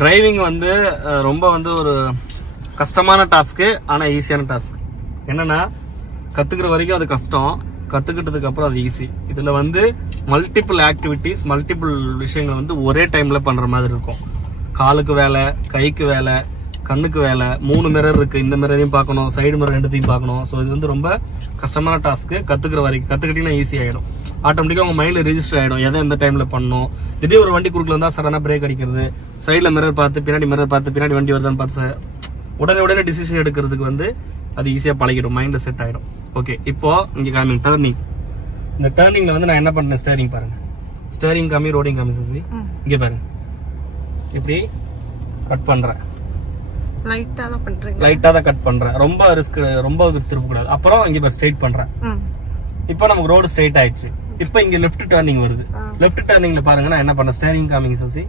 Driving வந்து ரொம்ப வந்து ஒரு கஷ்டமான டாஸ்க்கு, ஆனால் ஈஸியான டாஸ்க். என்னன்னா கற்றுக்கிற வரைக்கும் அது கஷ்டம், கற்றுக்கிட்டதுக்கு அப்புறம் அது ஈஸி. இதில் வந்து மல்டிபிள் ஆக்டிவிட்டீஸ், மல்டிபிள் விஷயங்கள் வந்து ஒரே டைமில் பண்ணுற மாதிரி இருக்கும். காலுக்கு வேலை, கைக்கு வேலை, கண்ணுக்கு வேலை, 3 மிரர் இருக்குது, இந்த மிரரையும் பார்க்கணும், சைடு மிரர் ரெண்டுத்தையும் பார்க்கணும். ஸோ இது வந்து ரொம்ப கஷ்டமான டாஸ்க்கு. கற்றுக்கிற வரைக்கும் கற்றுக்கிட்டிங்கன்னா ஈஸி ஆகிடும். ஆட்டோமேட்டிக்காக உங்கள் மைண்டில் ரெஜிஸ்டர் ஆகிடும் எதை எந்த டைமில் பண்ணணும். திடீர் ஒரு வண்டி குறுக்கில் வந்தால் சடனாக பிரேக் அடிக்கிறது, சைடில் மிரர் பார்த்து பின்னாடி மிரர் பார்த்து பின்னாடி வண்டி வருதான்னு பார்த்து உடனே டிசிஷன் எடுக்கிறதுக்கு வந்து அது ஈஸியாக பழகிடும், மைண்டில் செட் ஆகிடும். ஓகே, இப்போ இங்கே காமிங் டர்னிங். இந்த டர்னிங்கில் வந்து நான் என்ன பண்ணேன், ஸ்டேரிங் பாருங்க, ஸ்டேரிங் காமி, ரோடிங் காமி சசி. இங்கே பாருங்க, இப்படி கட் பண்ணுறேன், லைட்டாக தான் கட் பண்ணுறேன், ரொம்ப ரிஸ்க், ரொம்ப திருப்பக்கூடாது. அப்புறம் இங்கே பாரு ஸ்ட்ரைட் பண்ணுறேன். இப்போ நமக்கு ரோடு ஸ்ட்ரைட் ஆயிடுச்சு. இப்போ இங்கே லெஃப்ட் டர்னிங் வருது. லெஃப்ட் டர்னிங்ல பாருங்க நான் என்ன பண்ணேன், ஸ்டேரிங் காமிங் சசி,